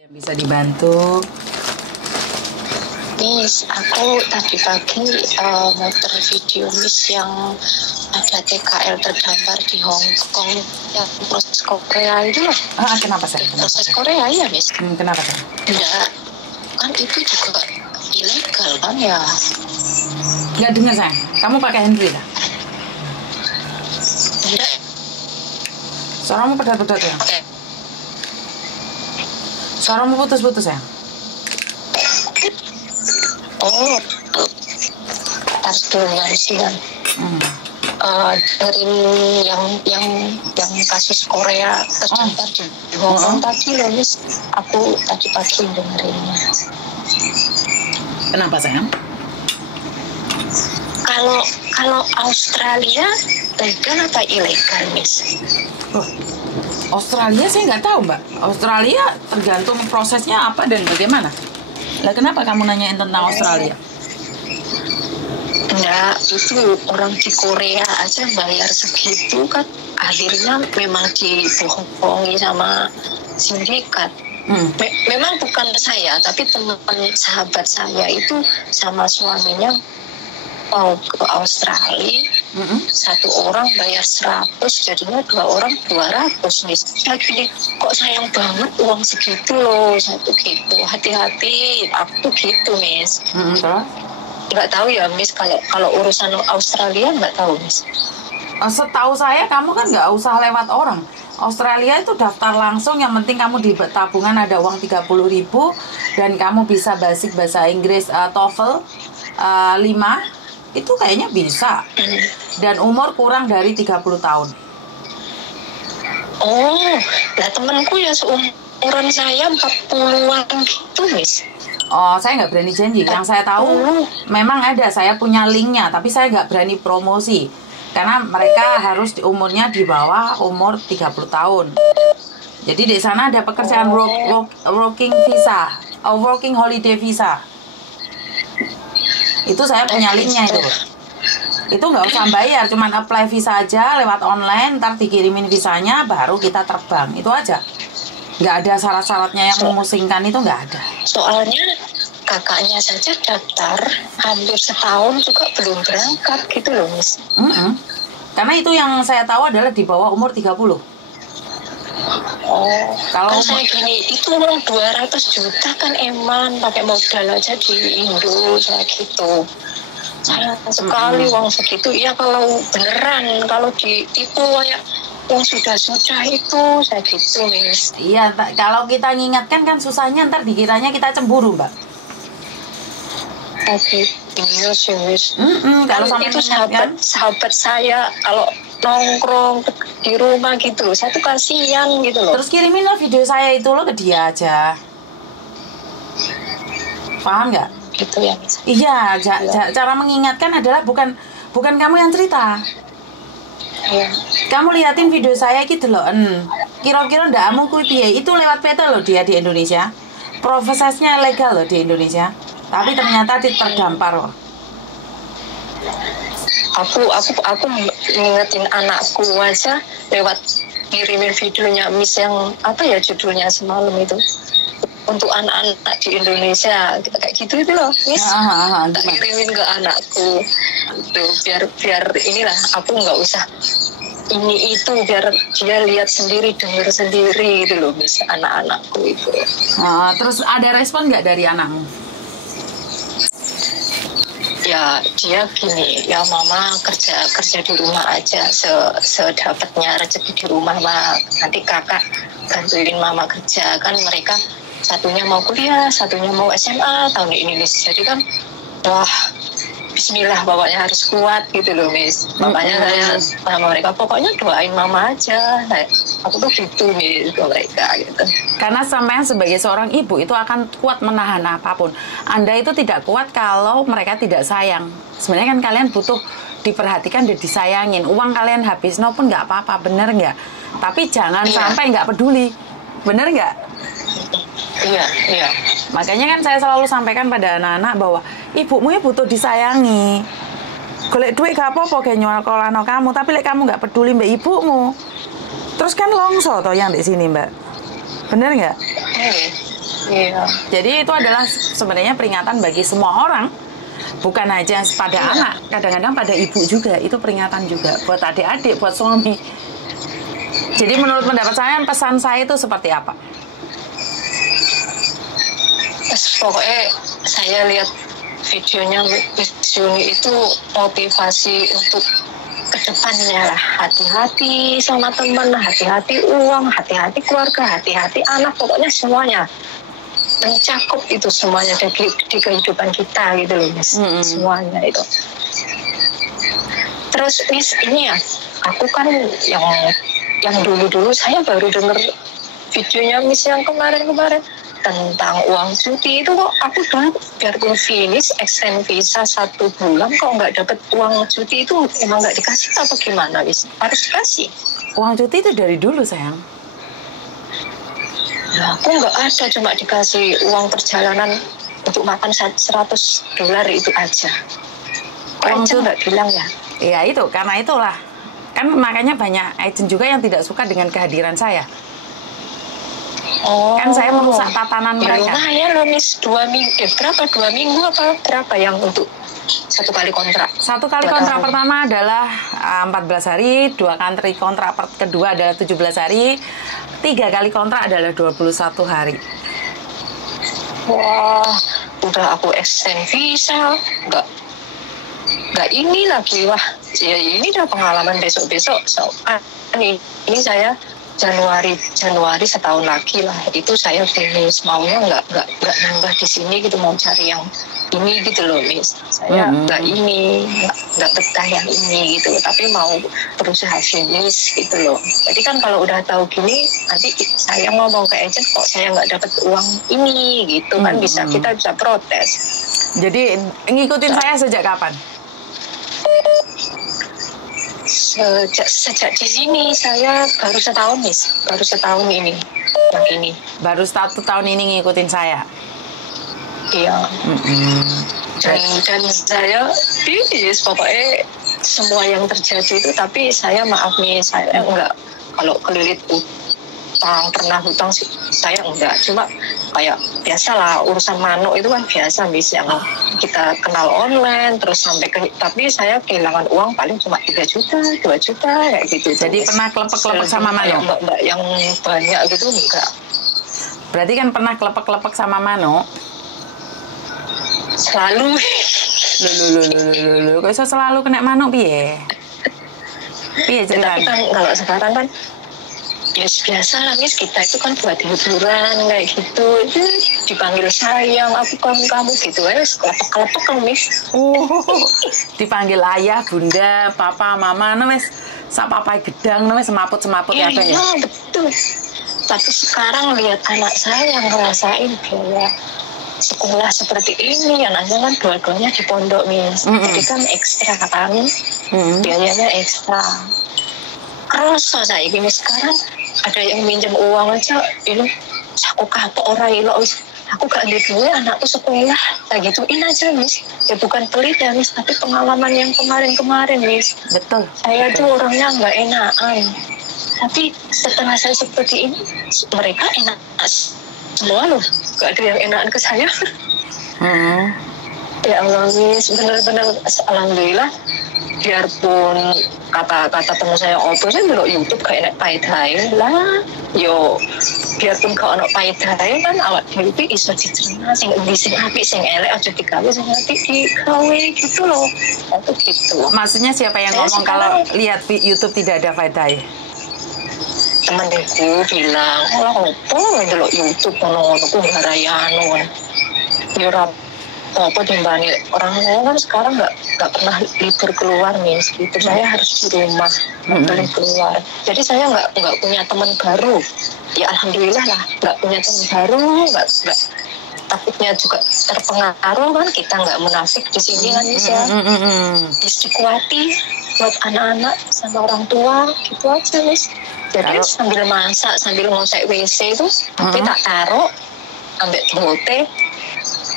Yang bisa dibantu. Miss, aku tadi pagi muter video Miss yang ada TKL terdampar di Hong Kong yang proses Korea itu loh. Kenapa sayang? Proses Korea ya Miss? Kenapa sayang? Enggak, kan itu juga ilegal kan ya? Nggak dengar sayang. Kamu pakai handphone lah? Enggak. Suaramu pedot-pedot ya? Oke. Suaramu putus-putus sayang. Oh, tas dulu sih kan. Dari yang kasus Korea terdampar di Hong Kong tadi loh Miss, aku tadi pagi dengerinnya. Kenapa sayang? Kalau Australia legal atau ilegal Miss? Oh, Australia saya nggak tahu mbak. Australia tergantung prosesnya apa dan bagaimana. Lah kenapa kamu nanyain tentang Australia? Enggak, itu orang di Korea aja bayar segitu kan akhirnya memang dibohongi sama sindikat. Memang bukan saya, tapi teman sahabat saya itu sama suaminya mau ke Australia. Satu orang bayar 100, jadinya 2 orang 200 Miss. Lagi kok sayang banget uang segitu loh, satu gitu. Hati-hati, aku gitu Miss. Nggak tahu ya Miss, kalau urusan Australia nggak tahu Miss. Setahu saya kamu kan nggak usah lewat orang. Australia itu daftar langsung, yang penting kamu di tabungan ada uang 30.000 dan kamu bisa basic bahasa Inggris TOEFL 5, itu kayaknya bisa. Dan umur kurang dari 30 tahun. Oh, lah temanku ya seumuran saya 40-an gitu Miss. Oh, saya nggak berani janji. Yang saya tahu memang ada, saya punya linknya, tapi saya nggak berani promosi karena mereka harus umurnya di bawah umur 30 tahun. Jadi di sana ada pekerjaan working visa, working holiday visa. Itu saya punya linknya itu. Itu nggak usah bayar, cuman apply visa aja lewat online, ntar dikirimin visanya, baru kita terbang. Itu aja. Nggak ada syarat-syaratnya yang memusingkan, itu nggak ada. Soalnya kakaknya saja daftar hampir setahun juga belum berangkat gitu loh Miss. Karena itu yang saya tahu adalah di bawah umur 30. Oh, kalau kan saya gini, itu uang 200 juta kan eman, pakai modal aja di Indo, saya gitu. Sayang sekali uang segitu. Ya kalau beneran, kalau ditipu kayak yang sudah itu, saya gitu Miss. Iya, kalau kita ngingatkan kan susahnya, ntar dikiranya kita cemburu mbak. Oke, iya sih Miss. Kalau Kan itu sahabat saya kalau nongkrong di rumah gitu, saya tuh kasihan gitu loh. Terus kirimin lo video saya itu lo ke dia aja. Paham nggak? Gitu ya Miss. Iya, cara mengingatkan adalah bukan kamu yang cerita. Iya. Kamu liatin video saya gitu loh. Kira-kira ndak amu kuwi piye? Itu lewat PT loh dia di Indonesia. Prosesnya legal loh di Indonesia. Tapi ternyata terdampar loh. Aku ngingetin anakku aja lewat ngirimin videonya Miss yang apa ya judulnya semalam itu, untuk anak-anak di Indonesia kayak gitu itu loh Miss. Tak kirimin ke anakku tuh, biar inilah aku nggak usah ini itu, biar dia lihat sendiri, dengar sendiri gitu loh Miss, anak-anakku itu. Terus ada respon nggak dari anakmu? Ya dia gini, ya mama kerja di rumah aja, sedapatnya rezeki di rumah mah, nanti kakak bantuin mama kerja, kan mereka satunya mau kuliah, satunya mau SMA tahun ini Miss. Jadi kan wah bismillah, pokoknya harus kuat gitu loh Miss. Makanya saya sama mereka, pokoknya doain mama aja. Aku tuh gitu Miss ke mereka gitu. Karena sampean sebagai seorang ibu itu akan kuat menahan apapun. Anda itu tidak kuat kalau mereka tidak sayang. Sebenarnya kan kalian butuh diperhatikan dan disayangin. Uang kalian habis no pun nggak apa-apa, bener nggak? Tapi jangan sampai nggak peduli, bener nggak? Iya. Makanya kan saya selalu sampaikan pada anak-anak bahwa ibumu ya butuh disayangi. Golek duit gak apa-apa kayak nyual kolano kamu, tapi lek kamu nggak peduli mbak ibumu, terus kan longso toh yang di sini mbak, bener nggak? Iya. Jadi itu adalah sebenarnya peringatan bagi semua orang, bukan hanya pada anak, kadang-kadang pada ibu juga, itu peringatan juga buat adik-adik, buat suami. Jadi menurut pendapat saya, pesan saya itu seperti apa? Pokoknya saya lihat videonya Miss Yuni itu motivasi untuk kedepannya lah, hati-hati sama teman, hati-hati uang, hati-hati keluarga, hati-hati anak, pokoknya semuanya mencakup itu semuanya di kehidupan kita gitu loh Miss. Semuanya itu. Terus Miss, ini ya, aku kan yang dulu saya baru dengar videonya Miss yang kemarin tentang uang cuti itu. Kok aku udah biarpun finish extend visa 1 bulan kok nggak dapat uang cuti itu, emang nggak dikasih apa gimana Miss? Harus dikasih. Uang cuti itu dari dulu sayang. Nah, aku nggak ada, cuma dikasih uang perjalanan untuk makan $100 itu aja. Uang itu nggak bilang ya? Iya itu, karena itulah kan makanya banyak agent juga yang tidak suka dengan kehadiran saya. Oh, kan saya merusak tatanan mereka. Ya loh Miss, 2 minggu, berapa 2 minggu apa berapa yang untuk 1 kali kontrak? 1 kali kontrak pertama adalah 14 hari, 2 kali kontrak kedua adalah 17 hari, 3 kali kontrak adalah 21 hari. Wah, udah aku extend visa, nggak ini lagi, wah, ya ini udah pengalaman besok-besok. Ini saya Januari setahun lagi lah, itu saya finish, maunya nggak nambah di sini gitu, mau cari yang ini gitu loh Miss. Saya nggak betah yang ini gitu, tapi mau berusaha finish gitu loh. Jadi kan kalau udah tahu gini, nanti saya ngomong ke agent kok saya nggak dapat uang ini gitu kan, kita bisa protes. Jadi ngikutin saya sejak kapan? Sejak di sini saya baru setahun Miss, baru setahun ini, yang ini. Baru 1 tahun ini ngikutin saya. Iya. Dan saya pokoknya semua yang terjadi itu, tapi saya maaf nih, saya enggak, kalau kelilit pernah hutang sih saya enggak, cuma kayak biasalah urusan mano itu kan biasa Miss, yang kita kenal online terus tapi saya kehilangan uang paling cuma 3 juta 2 juta kayak gitu. Jadi pernah kelepek-kelepek sama mano? Mbak yang banyak gitu enggak. Berarti kan pernah kelepek-kelepek sama mano? Selalu. Kok bisa selalu kena mano piye? Piye ceritanya? Tapi kan kalau sekarang kan ya biasa lah Miss, kita itu kan buat hiburan kayak gitu, dipanggil sayang, aku kan kamu gitu ya, kelepek kan Miss. Dipanggil ayah, bunda, papa, mama, wes sapapai gedang, wes semaput ya apa ya? Iya betul. Tapi sekarang lihat anak saya yang ngerasain biaya sekolah seperti ini, anaknya kan dua-duanya di pondok Miss, jadi kan ekstra kan, biayanya ekstra. Kerasa saya gini sekarang, ada yang minjem uang aja, ini aku kapok orang ilo, aku gak ada duit, anakku sekolah, kayak gituin aja Miss. Ya bukan pelit ya Miss, tapi pengalaman yang kemarin Miss. Betul. Saya tuh orangnya nggak enakan, tapi setelah saya seperti ini, mereka enak semua loh, gak ada yang enakan ke saya. Ya Allah Miss, bener-bener alhamdulillah. Biarpun kata teman saya saya dulu YouTube kayak enak pahit-pahit lah, yo biarpun kalau enak pahit-pahit kan awak dewi iso dicerna, sing apik sing elek aja digawe, sing apik digawe gitu loh. Itu gitu. Maksudnya siapa yang ngomong kalau lihat YouTube tidak ada faedah? Temanku bilang, "Lah opo ndelok YouTube ngono-ngono ku garayano." Yo apa timbani orang saya kan sekarang nggak pernah libur keluar Miss gitu, saya harus di rumah, nggak boleh keluar, jadi saya nggak punya teman baru, ya alhamdulillah lah nggak punya teman baru, nggak takutnya juga terpengaruh kan, kita nggak munafik di sini kan Miss ya, dikuati buat anak-anak sama orang tua gitu aja Miss. Jadi sambil masak sambil ngosek WC itu tapi tak taruh ambil teh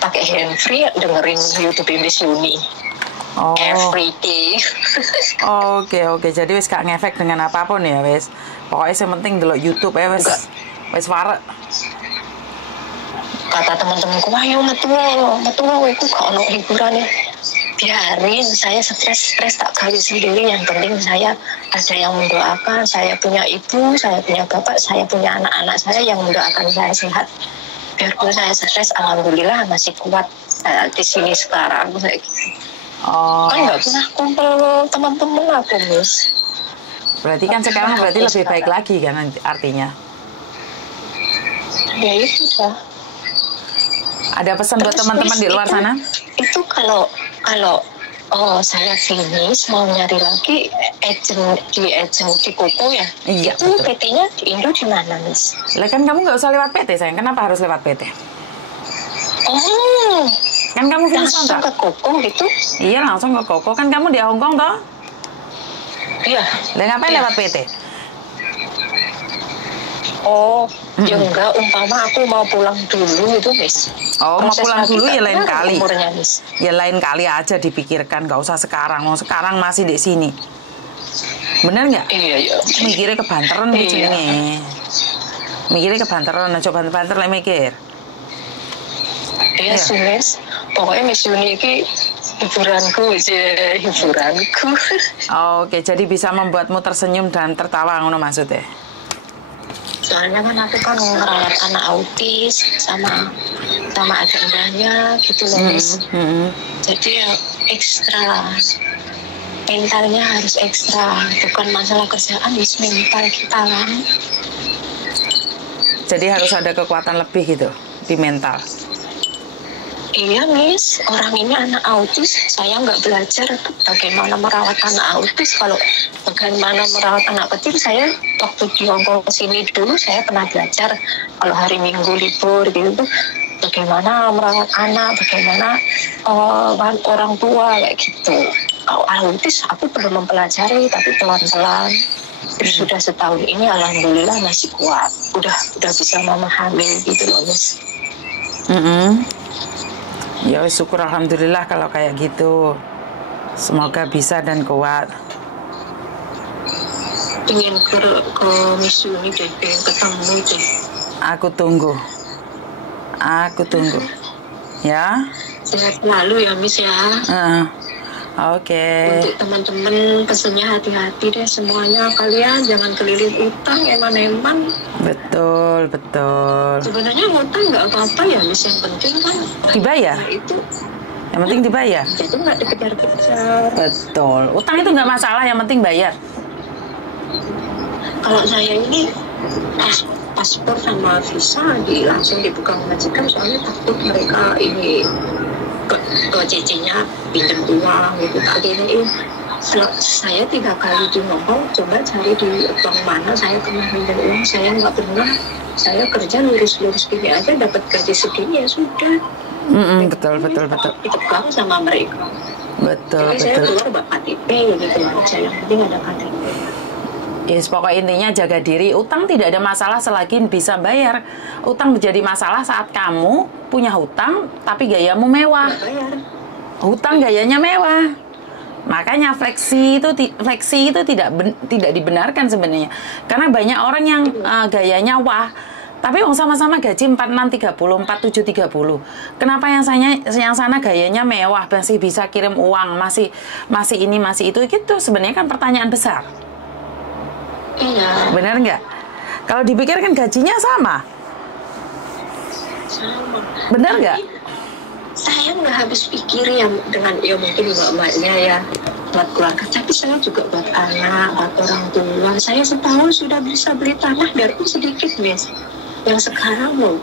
pakai handfree dengerin YouTube Miss Yuni. Every day. Oke. Jadi wis gak ngefek dengan apapun ya wis. Pokoknya yang penting delok YouTube ya wis. Wis warek. kata teman-temanku, ayo metu itu gak ono hiburan ya. Biarin, saya stres tak kali sendiri. Yang penting saya ada yang mendoakan. Saya punya ibu, saya punya bapak, saya punya anak-anak saya yang mendoakan saya sehat. Biarpun saya stres, alhamdulillah masih kuat di sini sekarang. Kan nggak pernah kumpul teman-teman aku, Miss. Berarti kan sekarang berarti lebih baik lagi kan artinya? Ya itu dah. Ada pesan buat teman-teman di luar sana? Itu kalau saya finish mau nyari lagi agent di Koko ya. Iya, itu PT-nya di Indo di mana, Miss? Lah kan kamu nggak usah lewat PT sayang. Kenapa harus lewat PT? Oh, kan kamu finish langsung ke Koko gitu? Iya, langsung ke Koko. Kan kamu di Hong Kong toh? Iya. Lah ngapain lewat PT? Oh, ya enggak, umpama aku mau pulang dulu itu, Miss. Oh, mau pulang dulu ya lain kali. Umurnya, Miss. Ya lain kali aja dipikirkan, nggak usah sekarang. Mau sekarang masih di sini. Bener nggak? Iya. Mikirnya kebanteran gitu nih. Mikirnya kebanteran, coba banter lah mikir. Iya sih, Miss. Pokoknya Miss Yuni ini hiburanku. Oke, jadi bisa membuatmu tersenyum dan tertawa, ngono maksudnya? Soalnya kan aku kan merawat anak autis sama adanya gitu loh, Miss. Jadi ya ekstra, mentalnya harus ekstra, bukan masalah kerjaan, Miss, mental kita kan. Jadi harus ada kekuatan lebih gitu di mental. Iya, Miss, orang ini anak autis, saya nggak belajar bagaimana merawat anak autis. Kalau bagaimana merawat anak kecil, saya waktu di Hong Kong sini dulu saya pernah belajar. Kalau hari Minggu libur gitu, bagaimana merawat anak, bagaimana orang tua kayak gitu. Kalau autis aku perlu mempelajari, tapi pelan-pelan. Terus sudah setahun ini alhamdulillah masih kuat, udah bisa memahami gitu loh, Miss. Ya syukur alhamdulillah kalau kayak gitu. Semoga bisa dan kuat. Ingin ke Miss Yuni deh, pengen ketemu deh. Aku tunggu. Ya. Sehat selalu ya, Miss ya. Oke. Untuk teman-teman pesennya hati-hati deh semuanya. Kalian jangan keliling utang eman-eman. Betul. Sebenarnya utang nggak apa-apa ya, Miss. Yang penting kan dibayar. Itu. Yang penting dibayar. Itu nggak dikejar-kejar. Betul. Utang itu nggak masalah, yang penting bayar. Kalau saya ini paspor sama visa langsung dipegang majikan, soalnya takut mereka ini ke CC-nya pinjam uang gitu. Akhirnya saya 3 kali di Hong Kong coba cari di bank mana saya pernah pinjam uang, saya nggak pernah. Saya kerja lurus gini aja dapat gaji segini ya sudah. Betul. Dipegang sama mereka. Betul. Saya keluar KTP gitu aja, yang penting ada KTP. Yes, pokok intinya jaga diri. Utang tidak ada masalah selagi bisa bayar. Utang menjadi masalah saat kamu punya hutang tapi gayamu mewah. Hutang gayanya mewah. Makanya fleksi itu tidak dibenarkan sebenarnya. Karena banyak orang yang gayanya wah, tapi sama-sama gaji 4630, 4730. Kenapa yang sana gayanya mewah, masih bisa kirim uang, masih ini, masih itu gitu. Sebenarnya kan pertanyaan besar. Iya. Benar nggak? Kalau dipikir kan gajinya sama. Benar nggak? Saya nggak habis pikir ya dengan mungkin mbak-mbaknya ya buat keluarga, tapi saya juga buat anak, buat orang tua. Saya setahun sudah bisa beli tanah biarpun sedikit, Miss. Yang sekarang loh.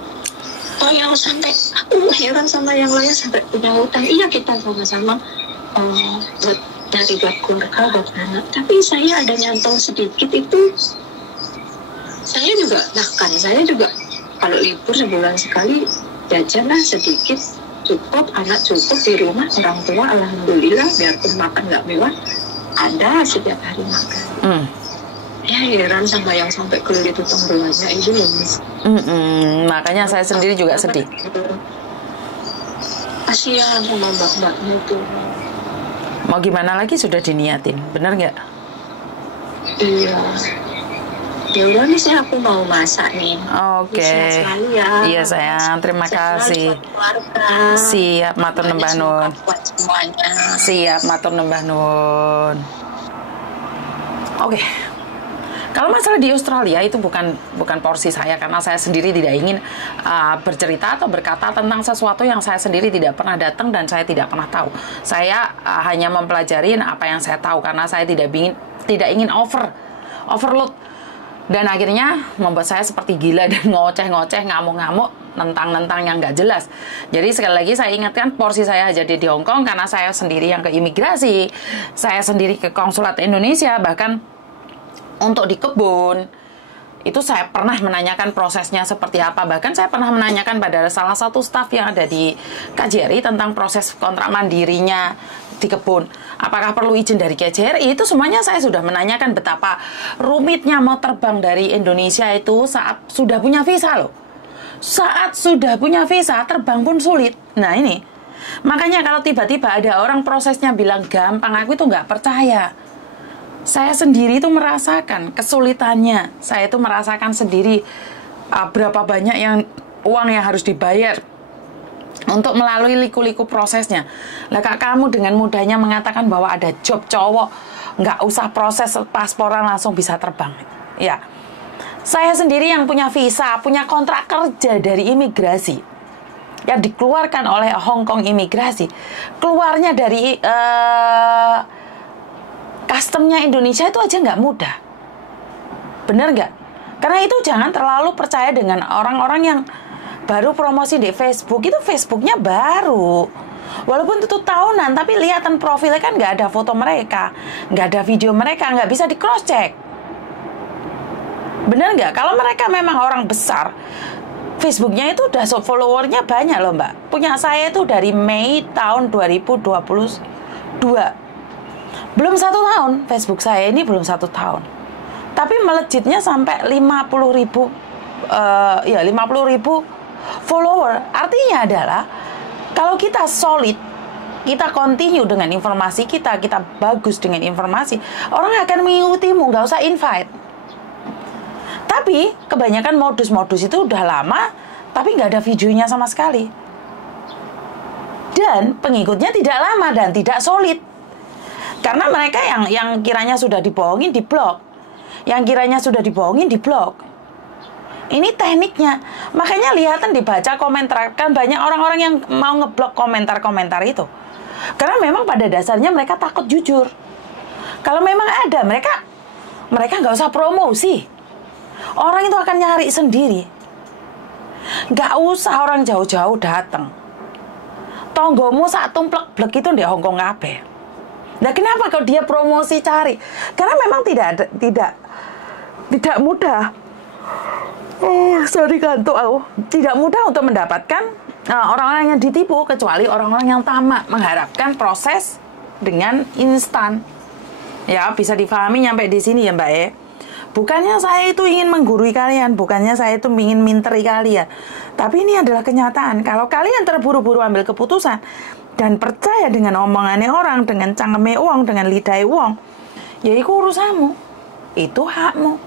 Oh, yang sampai aku heran sama yang lain sampai punya hutang. Iya, kita sama-sama buat dari buat keluarga, buat anak. Tapi saya ada nyantol sedikit itu. Saya juga kalau libur sebulan sekali jajan lah sedikit, cukup, anak cukup di rumah, orang tua alhamdulillah biarpun makan nggak mewah ada setiap hari makan. Ya heran sama yang sampai kelilit utang ruangnya itu, Miss. Makanya saya sendiri juga sedih. Kasihan sama mbak-mbaknya itu. Mau gimana lagi sudah diniatin, benar nggak? Iya. Ya udah nih, aku mau masak nih. Oke. Sehat selalu ya. Iya sayang, terima Sehat kasih. selalu buat keluarga. Siap, matur nembah nuwun. Buat semuanya. Siap, matur nembah nuwun. Oke. Kalau masalah di Australia itu bukan porsi saya, karena saya sendiri tidak ingin bercerita atau berkata tentang sesuatu yang saya sendiri tidak pernah datang dan saya tidak pernah tahu. Saya hanya mempelajari apa yang saya tahu, karena saya tidak ingin overload, dan akhirnya membuat saya seperti gila dan ngoceh-ngoceh, ngamuk-ngamuk tentang yang nggak jelas. Jadi sekali lagi saya ingatkan, porsi saya jadi di Hong Kong karena saya sendiri yang ke imigrasi, saya sendiri ke konsulat Indonesia, bahkan untuk di kebun itu saya pernah menanyakan prosesnya seperti apa. Bahkan saya pernah menanyakan pada salah satu staf yang ada di KJRI tentang proses kontrak mandirinya di kebun, apakah perlu izin dari KJRI. Itu semuanya saya sudah menanyakan betapa rumitnya mau terbang dari Indonesia itu saat sudah punya visa loh. Saat sudah punya visa, terbang pun sulit. Nah ini, makanya kalau tiba-tiba ada orang prosesnya bilang gampang, aku itu nggak percaya. Saya sendiri itu merasakan kesulitannya. Saya itu merasakan sendiri berapa banyak uang yang harus dibayar untuk melalui liku-liku prosesnya. Lah kak, kamu dengan mudahnya mengatakan bahwa ada job cowok, nggak usah proses pasporan langsung bisa terbang. Ya, saya sendiri yang punya visa, punya kontrak kerja dari imigrasi yang dikeluarkan oleh Hong Kong imigrasi, keluarnya dari customnya Indonesia itu aja nggak mudah. Bener nggak? Karena itu jangan terlalu percaya dengan orang-orang yang baru promosi di Facebook. Itu Facebooknya baru, walaupun itu tahunan, tapi lihatan profilnya kan nggak ada foto mereka, nggak ada video mereka, nggak bisa di cross check. Bener nggak? Kalau mereka memang orang besar, Facebooknya itu udah followernya banyak loh mbak. Punya saya itu dari Mei tahun 2022. Belum 1 tahun, Facebook saya ini belum 1 tahun. Tapi melejitnya sampai 50.000 follower. Artinya adalah kalau kita solid, kita continue dengan informasi kita bagus dengan informasi, orang akan mengikutimu, nggak usah invite. Tapi kebanyakan modus-modus itu udah lama, tapi nggak ada videonya sama sekali. Dan pengikutnya tidak lama dan tidak solid. Karena mereka yang kiranya sudah dibohongin, diblok. Yang kiranya sudah dibohongin, diblok. Ini tekniknya. Makanya lihatan dibaca komentar. Kan banyak orang-orang yang mau ngeblok komentar-komentar itu. Karena memang pada dasarnya mereka takut jujur. Kalau memang ada, mereka nggak usah promosi. Orang itu akan nyari sendiri. Nggak usah orang jauh-jauh datang. Tonggomu saat tumplek-blek itu di Hong Kong kabeh. Nah, kenapa kalau dia promosi cari? Karena memang tidak mudah. Sorry kantuk aku. Tidak mudah untuk mendapatkan orang-orang yang ditipu, kecuali orang-orang yang tamak mengharapkan proses dengan instan. Ya, bisa difahami nyampe di sini ya, Mbak ya. Bukannya saya itu ingin menggurui kalian, bukannya saya itu ingin minteri kalian. Tapi ini adalah kenyataan. Kalau kalian terburu-buru ambil keputusan dan percaya dengan omongannya orang, dengan cangkeme uang, dengan lidai uang, ya itu urusanmu, itu hakmu.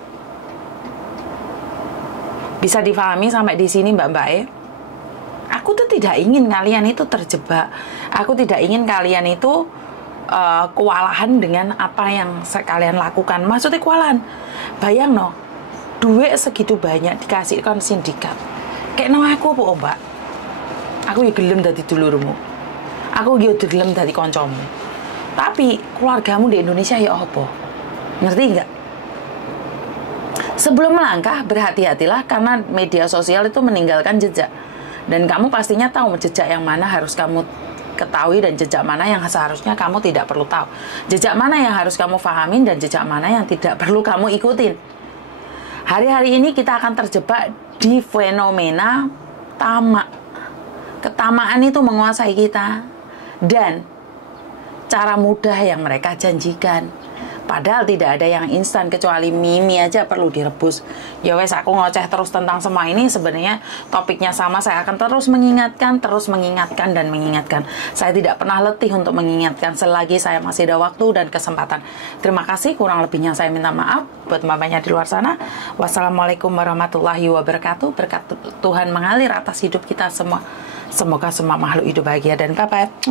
Bisa difahami sampai di sini mbak-mbak ya? Aku tuh tidak ingin kalian itu terjebak. Aku tidak ingin kalian itu kewalahan dengan apa yang kalian lakukan. Maksudnya kewalahan, bayang no, duit segitu banyak dikasihkan sindikat. Kayak no aku apa mbak? Aku ya gelem dadi dulurmu. Aku gitu gelem dari koncomu. Tapi keluargamu di Indonesia ya apa? Ngerti nggak? Sebelum melangkah, berhati-hatilah karena media sosial itu meninggalkan jejak. Dan kamu pastinya tahu jejak yang mana harus kamu ketahui dan jejak mana yang seharusnya kamu tidak perlu tahu. Jejak mana yang harus kamu fahamin dan jejak mana yang tidak perlu kamu ikutin. Hari-hari ini kita akan terjebak di fenomena tamak. Ketamaan itu menguasai kita. Dan cara mudah yang mereka janjikan, Padahal tidak ada yang instan, kecuali mie aja perlu direbus. Ya wes, aku ngoceh terus tentang semua ini. Sebenarnya topiknya sama, saya akan terus mengingatkan dan mengingatkan. Saya tidak pernah letih untuk mengingatkan selagi saya masih ada waktu dan kesempatan. Terima kasih, kurang lebihnya saya minta maaf buat mamanya di luar sana. Wassalamualaikum warahmatullahi wabarakatuh. Berkat Tuhan mengalir atas hidup kita semua. Semoga semua makhluk hidup bahagia dan bye-bye.